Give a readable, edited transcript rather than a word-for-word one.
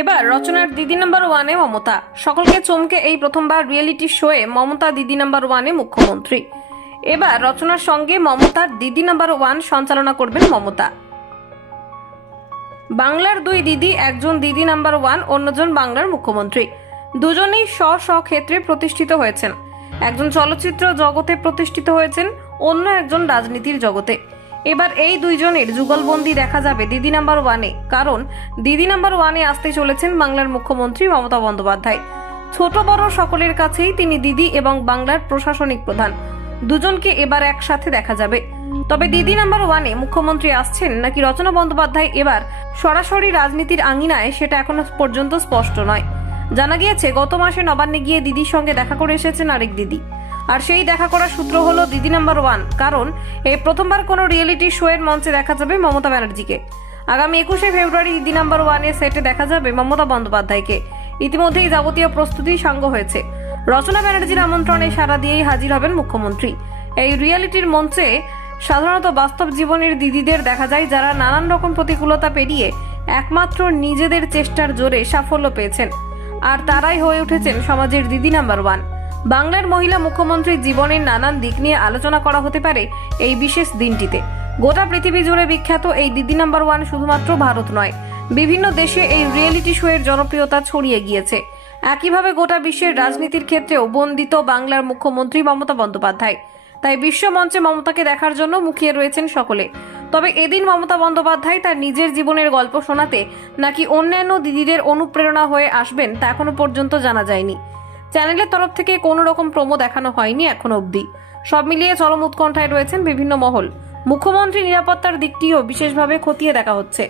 এবার রচনার দিদি নাম্বার ওয়ানে মমতা। সকলকে চমকে এই প্রথমবার রিয়েলিটি শোয়ে মমতা দিদি নাম্বার ওয়ানে মুখ্যমন্ত্রী। এবার রচনার সঙ্গে মমতার দিদি নাম্বার ওয়ান সঞ্চালনা করবেন মমতা। বাংলার দুই দিদি, একজন দিদি নাম্বার ওয়ান, অন্যজন বাংলার মুখ্যমন্ত্রী। দুজনেই স্ব ক্ষেত্রে প্রতিষ্ঠিত হয়েছেন। একজন চলচ্চিত্র জগতে প্রতিষ্ঠিত হয়েছেন, অন্য একজন রাজনীতির জগতে। এবার এই দুইজনের যুগলবন্দি দেখা যাবে দিদি নাম্বার ওয়ানে, কারণ দিদি নাম্বার ওয়ানে আসতে চলেছেন বাংলার মুখ্যমন্ত্রী মমতা বন্দ্যোপাধ্যায়। ছোট বড় সকলের কাছেই তিনি দিদি এবং বাংলার প্রশাসনিক প্রধান। দুজনকে এবার একসাথে দেখা যাবে। তবে দিদি নাম্বার ওয়ানে মুখ্যমন্ত্রী আসছেন নাকি রচনা বন্দ্যোপাধ্যায় এবার সরাসরি রাজনীতির আঙিনায়, সেটা এখনো পর্যন্ত স্পষ্ট নয়। জানা গিয়েছে গত মাসে নবান্নে গিয়ে দিদির সঙ্গে দেখা করে এসেছেন আরেক দিদি, আর সেই দেখা করার সূত্র হলো দিদি নাম্বার ওয়ান, কারণ এই প্রথমবার কোনো রিয়েলিটি শো এর মঞ্চে দেখা যাবে মমতা ব্যানার্জিকে। আগামী 21শে ফেব্রুয়ারি দিদি নাম্বার ওয়ানের সেটে দেখা যাবে মমতা বন্দ্যোপাধ্যায়কে। ইতিমধ্যেই যাবতীয় প্রস্তুতি সাঙ্গ হয়েছে। রচনা ব্যানার্জির আমন্ত্রণে সাড়া দিয়েই হাজির হবেন মুখ্যমন্ত্রী। এই রিয়েলিটির মঞ্চে সাধারণত বাস্তব জীবনের দিদিদের দেখা যায়, যারা নানান রকম প্রতিকূলতা পেরিয়ে একমাত্র নিজেদের চেষ্টার জোরে সাফল্য পেয়েছেন, আর তারাই হয়ে উঠেছেন সমাজের দিদি নাম্বার ওয়ান। বাংলার মহিলা মুখ্যমন্ত্রীর জীবনের নানান দিক নিয়ে আলোচনা করা হতে পারে এই বিশেষ দিনটিতে। গোটা পৃথিবী জুড়ে বিখ্যাত এই দিদি নাম্বার ওয়ান শুধুমাত্র ভারত নয়, বিভিন্ন দেশে এই রিয়েলিটি শো এর জনপ্রিয়তা ছড়িয়ে গিয়েছে। একইভাবে গোটা বিশ্বের রাজনীতির ক্ষেত্রেও বন্দিত বাংলার মুখ্যমন্ত্রী মমতা বন্দ্যোপাধ্যায়। তাই বিশ্ব মঞ্চে মমতাকে দেখার জন্য মুখিয়ে রয়েছেন সকলে। তবে এদিন মমতা বন্দ্যোপাধ্যায় তার নিজের জীবনের গল্প শোনাতে নাকি অন্যান্য দিদিদের অনুপ্রেরণা হয়ে আসবেন, তা এখনো পর্যন্ত জানা যায়নি। চ্যানেলের তরফ থেকে কোনো রকম প্রোমো দেখানো হয়নি এখনো অবধি। সব মিলিয়ে চরম উৎকণ্ঠায় রয়েছেন বিভিন্ন মহল। মুখ্যমন্ত্রী নিরাপত্তার দিকটিও বিশেষভাবে খতিয়ে দেখা হচ্ছে।